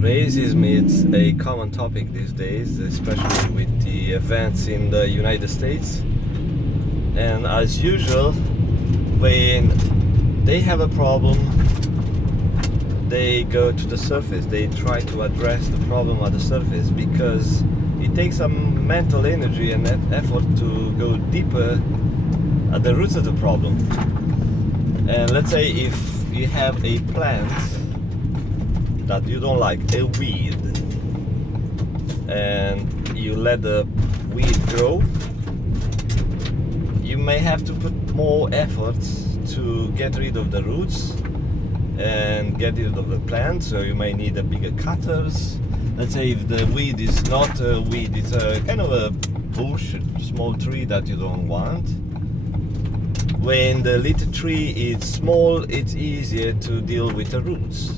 Racism is a common topic these days, especially with the events in the United States. And as usual, when they have a problem, they go to the surface. They try to address the problem at the surface because it takes some mental energy and effort to go deeper at the roots of the problem. And let's say if you have a plant that you don't like, a weed, and you let the weed grow, you may have to put more effort to get rid of the roots and get rid of the plant, so you may need a bigger cutters. Let's say if the weed is not a weed, it's a kind of a bush, a small tree that you don't want. When the little tree is small, it's easier to deal with the roots.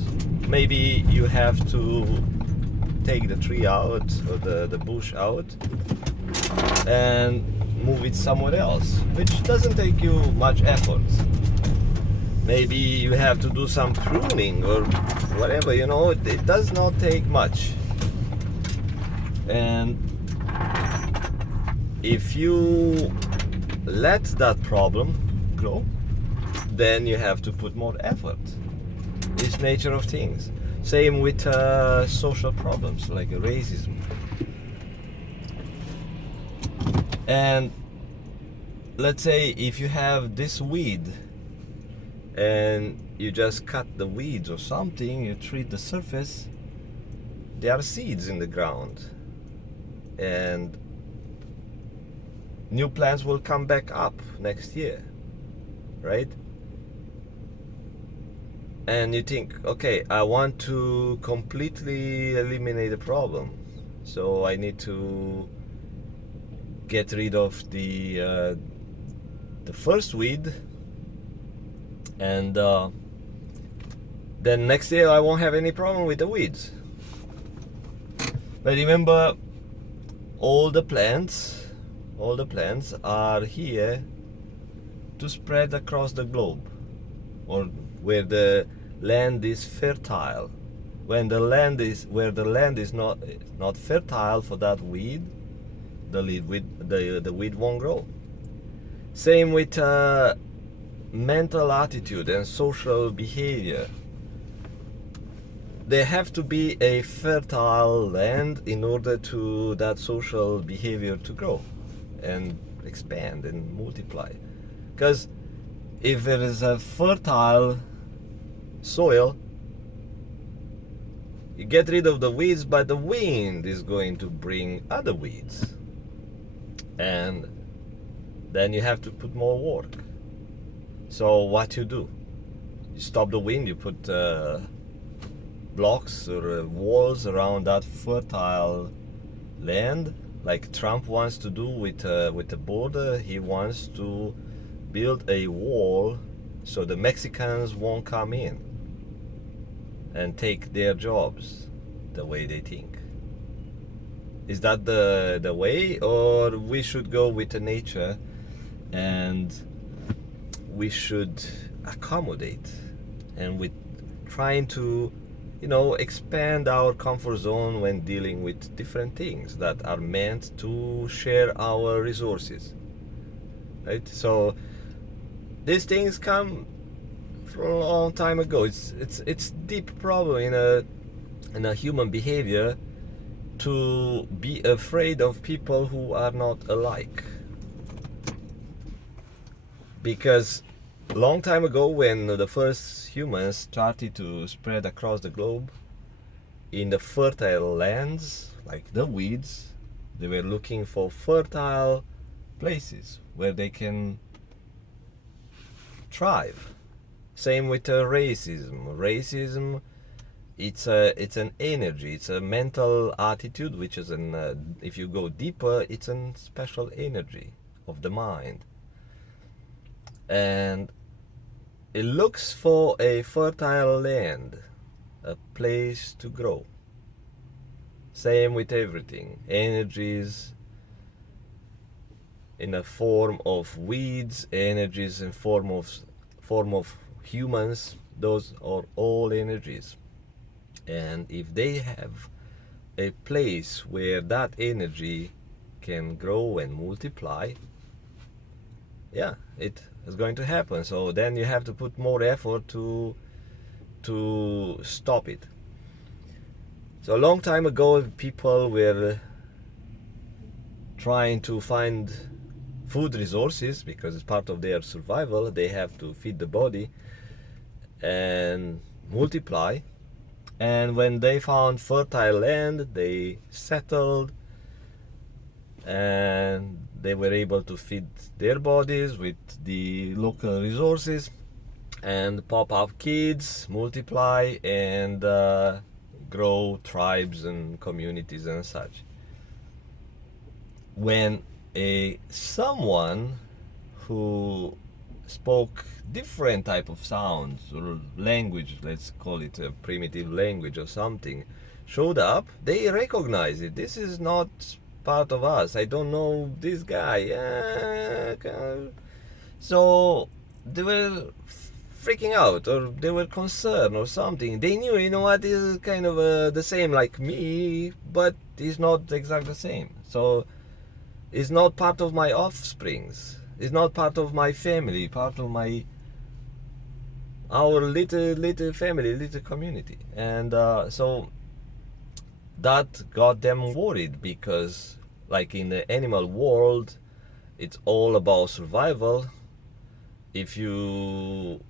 Maybe you have to take the tree out or the bush out and move it somewhere else, which doesn't take you much effort. Maybe you have to do some pruning or whatever, it does not take much. And if you let that problem grow, then you have to put more effort. It's nature of things. Same with social problems like racism. And let's say if you have this weed and you just cut the weeds or something, you treat the surface, there are seeds in the ground, and new plants will come back up next year, right? And you think, okay, I want to completely eliminate the problem, so I need to get rid of the first weed, and then next year I won't have any problem with the weeds. But remember, all the plants are here to spread across the globe, or where the land is fertile. Where the land is not fertile for that weed, the weed won't grow. Same with mental attitude and social behavior. There have to be a fertile land in order to that social behavior to grow and expand and multiply. Because if there is a fertile soil, you get rid of the weeds, but the wind is going to bring other weeds, and then you have to put more work. So what you do? You stop the wind, you put blocks or walls around that fertile land, like Trump wants to do with the border. He wants to build a wall so the Mexicans won't come in and take their jobs the way they think. Is that the way, or we should go with the nature and we should accommodate, and with trying to expand our comfort zone when dealing with different things that are meant to share our resources, right? So these things come from a long time ago. It's deep problem in a human behavior to be afraid of people who are not alike. Because long time ago, when the first humans started to spread across the globe in the fertile lands, like the weeds, they were looking for fertile places where they can thrive. Same with racism. It's an energy, it's a mental attitude, which is if you go deeper, it's a special energy of the mind, and it looks for a fertile land, a place to grow. Same with everything. Energies in a form of weeds, energies in form of humans, those are all energies. And if they have a place where that energy can grow and multiply, yeah, it is going to happen. So then you have to put more effort to stop it. So a long time ago, people were trying to find food resources because it's part of their survival. They have to feed the body and multiply. And when they found fertile land, they settled and they were able to feed their bodies with the local resources and pop up kids, multiply, and grow tribes and communities and such. When a someone who spoke different type of sounds or language, let's call it a primitive language or something, showed up, they recognize it. This is not part of us. I don't know this guy. So they were freaking out, or they were concerned or something. They knew, you know what, this is kind of the same like me, but it's not exactly the same. So it's not part of my offsprings. It's not part of my family, part of our little family, little community. And so that got them worried because, like in the animal world, it's all about survival. If you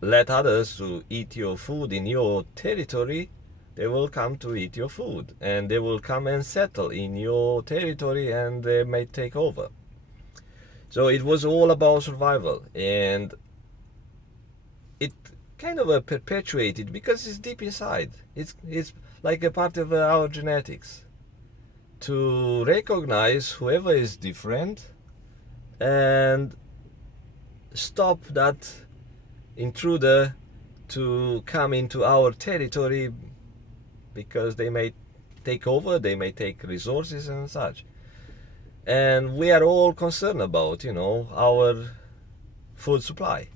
let others to eat your food in your territory, they will come to eat your food, and they will come and settle in your territory, and they may take over. So it was all about survival, and it kind of perpetuated because it's deep inside. It's like a part of our genetics to recognize whoever is different and stop that intruder to come into our territory because they may take over, they may take resources and such. And we are all concerned about, our food supply.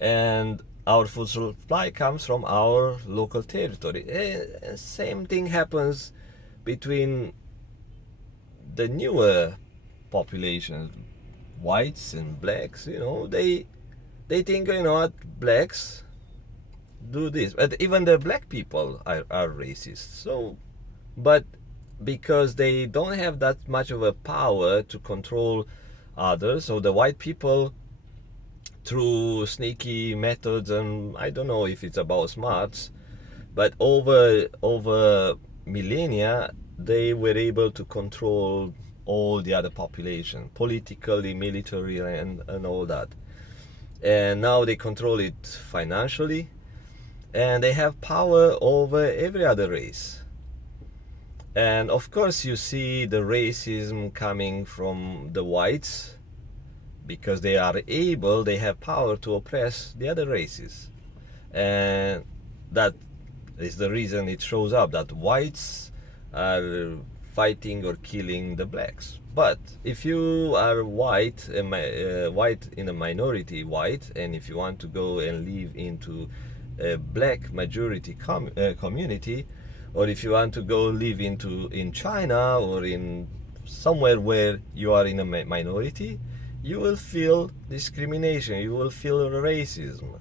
And our food supply comes from our local territory. Same thing happens between the newer populations, whites and blacks. They think, what, blacks do this, but even the black people are racist. So, but because they don't have that much of a power to control others, so the white people, through sneaky methods, and I don't know if it's about smarts, but over millennia they were able to control all the other population, politically, military, and all that. And now they control it financially, and they have power over every other race. And of course you see the racism coming from the whites because they have power to oppress the other races. And that is the reason it shows up that whites are fighting or killing the blacks. But if you are white in a minority white, and if you want to go and live into a black majority community, or if you want to go live in China or in somewhere where you are in a minority, you will feel discrimination, you will feel racism.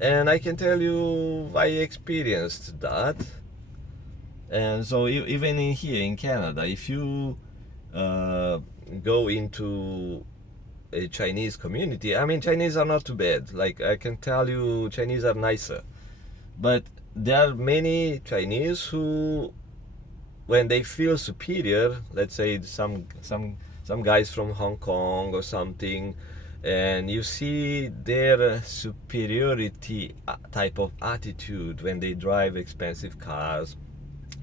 And I can tell you, I experienced that. And so even here in Canada, if you go into a Chinese community, I mean, Chinese are not too bad. Like, I can tell you, Chinese are nicer. But there are many Chinese who, when they feel superior, let's say some guys from Hong Kong or something, and you see their superiority type of attitude when they drive expensive cars.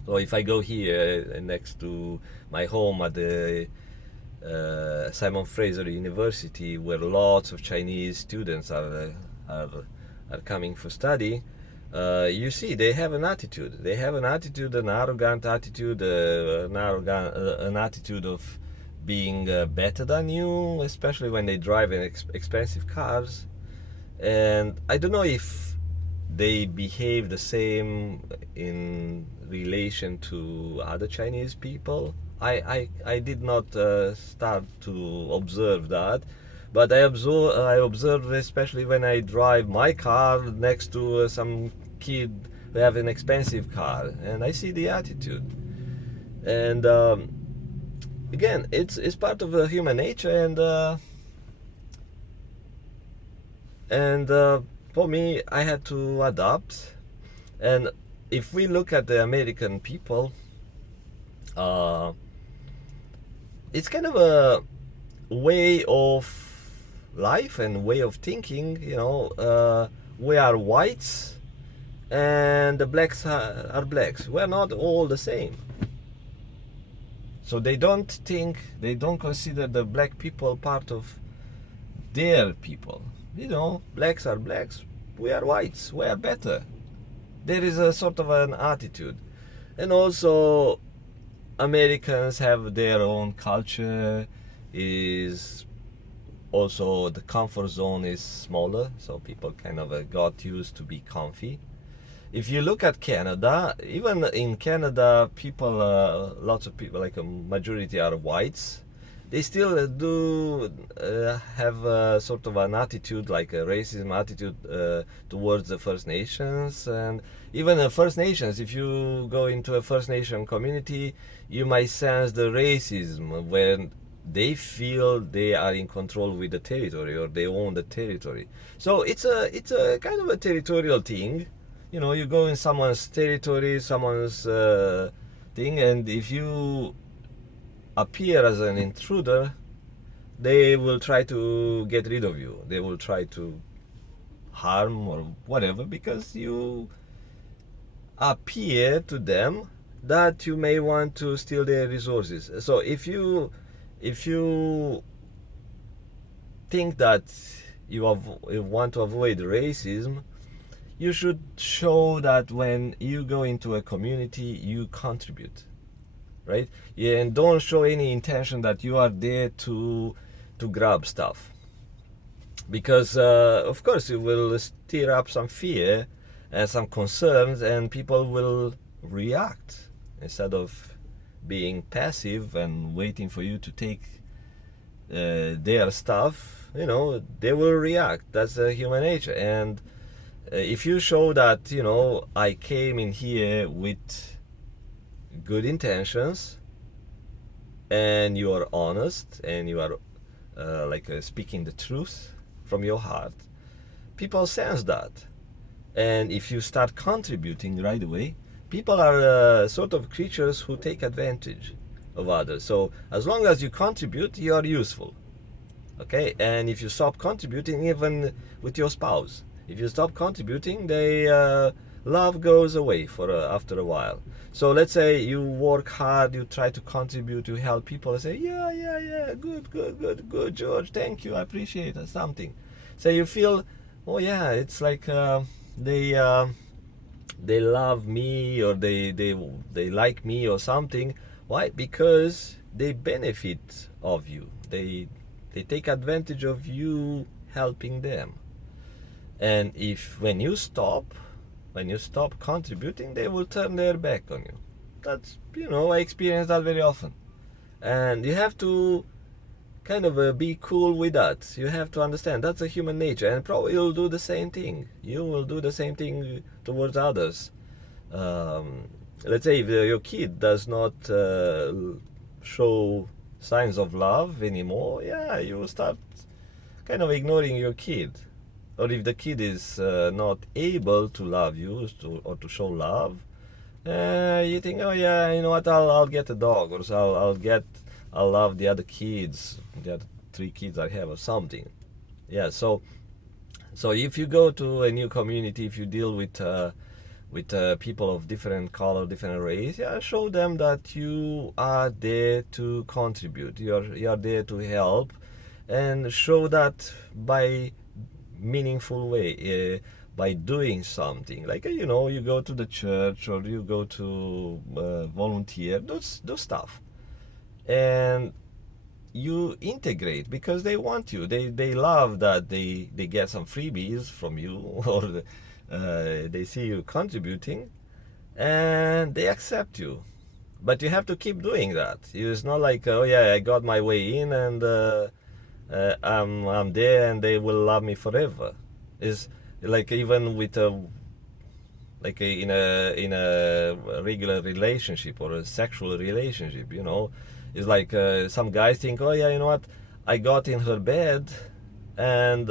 So if I go here next to my home at the Simon Fraser University, where lots of Chinese students are coming for study, you see they have an attitude. They have an attitude, an arrogant attitude, an attitude of being better than you, especially when they drive in expensive cars. And I don't know if they behave the same in relation to other Chinese people. I did not start to observe that, but I observe especially when I drive my car next to some kid who have an expensive car, and I see the attitude. And again, it's part of human nature, and for me, I had to adapt. And if we look at the American people, uh, it's kind of a way of life and way of thinking. We are whites and the blacks are blacks. We're not all the same. So they don't consider the black people part of their people. Blacks are blacks. We are whites. We are better. There is a sort of an attitude. And also, Americans have their own culture. Is also the comfort zone is smaller, so people kind of got used to be comfy. If you look at Canada, even in Canada, people, lots of people, like a majority are whites. They still do have sort of an attitude, like a racism attitude towards the First Nations. And even the First Nations, if you go into a First Nation community, you might sense the racism when they feel they are in control with the territory or they own the territory. So it's a kind of a territorial thing. You go in someone's territory, someone's thing, and if you appear as an intruder, they will try to get rid of you. They will try to harm or whatever, because you appear to them that you may want to steal their resources. So if you think that you want to avoid racism, you should show that when you go into a community, you contribute, right? Yeah, and don't show any intention that you are there to grab stuff, because of course it will stir up some fear and some concerns, and people will react instead of being passive and waiting for you to take their stuff. They will react. That's human nature. And if you show that, I came in here with good intentions, and you are honest, and you are speaking the truth from your heart, people sense that. And if you start contributing right away, people are sort of creatures who take advantage of others. So as long as you contribute, you are useful. Okay? And if you stop contributing, even with your spouse, if you stop contributing, love goes away after a while. So let's say you work hard, you try to contribute, you help people, and say, yeah, good, George, thank you, I appreciate it, something. So you feel, oh yeah, it's like they love me, or they like me or something. Why? Because they benefit of you. They take advantage of you helping them. And when you stop contributing, they will turn their back on you. That's, I experience that very often. And you have to kind of be cool with that. You have to understand that's a human nature, and probably you'll do the same thing. You will do the same thing towards others. Let's say if your kid does not show signs of love anymore, yeah, you will start kind of ignoring your kid. Or if the kid is not able to love you or to show love, you think, oh yeah, you know what, I'll get a dog, or so I'll love the other kids, the other 3 kids I have, or something. Yeah, so if you go to a new community, if you deal with people of different color, different race, yeah, show them that you are there to contribute. You are there to help, and show that by meaningful way, by doing something, like you go to the church, or you go to volunteer, do stuff, and you integrate, because they want you, they love that they get some freebies from you, or They see you contributing, and they accept you. But you have to keep doing that. It's not like, oh yeah, I got my way in, and I'm there, and they will love me forever. It's like even with a in a regular relationship or a sexual relationship, it's like some guys think, oh yeah, you know what, I got in her bed, and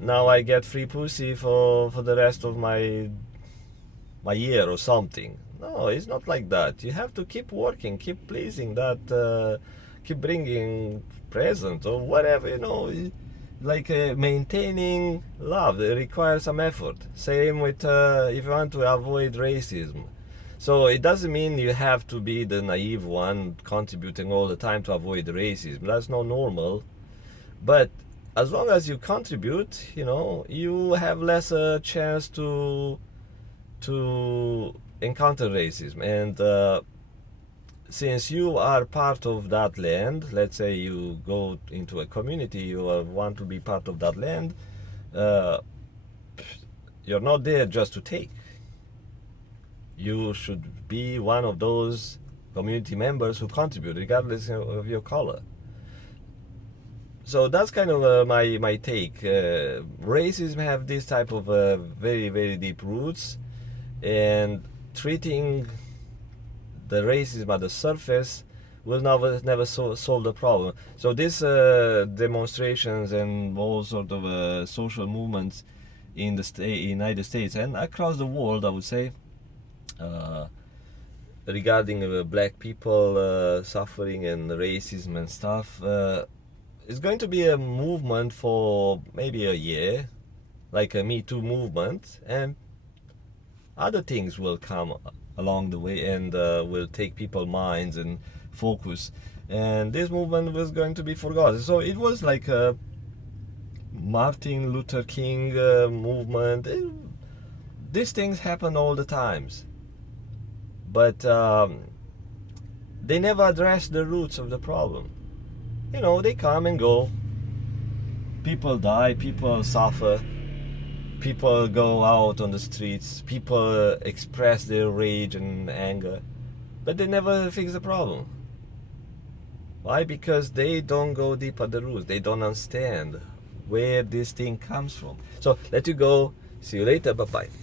now I get free pussy for the rest of my year or something. No, it's not like that. You have to keep working, keep pleasing that, keep bringing present or whatever, like maintaining love. It requires some effort. Same with if you want to avoid racism. So it doesn't mean you have to be the naive one contributing all the time to avoid racism. That's not normal. But as long as you contribute, you have less chance to encounter racism. And since you are part of that land, let's say you go into a community, you want to be part of that land, uh, you're not there just to take. You should be one of those community members who contribute, regardless of your color. So that's kind of my take. Racism have this type of very, very deep roots, and treating the racism at the surface will never solve the problem. So these demonstrations and all sort of social movements in the United States and across the world, I would say, regarding black people suffering and racism and stuff, it's going to be a movement for maybe a year, like a Me Too movement, and other things will come along the way and will take people's minds and focus, and this movement was going to be forgotten. So it was like a Martin Luther King movement. These things happen all the times, but they never address the roots of the problem. They come and go, people die, people suffer, people go out on the streets, people express their rage and anger, but they never fix the problem. Why? Because they don't go deep at the roots. They don't understand where this thing comes from. So let you go. See you later. Bye bye.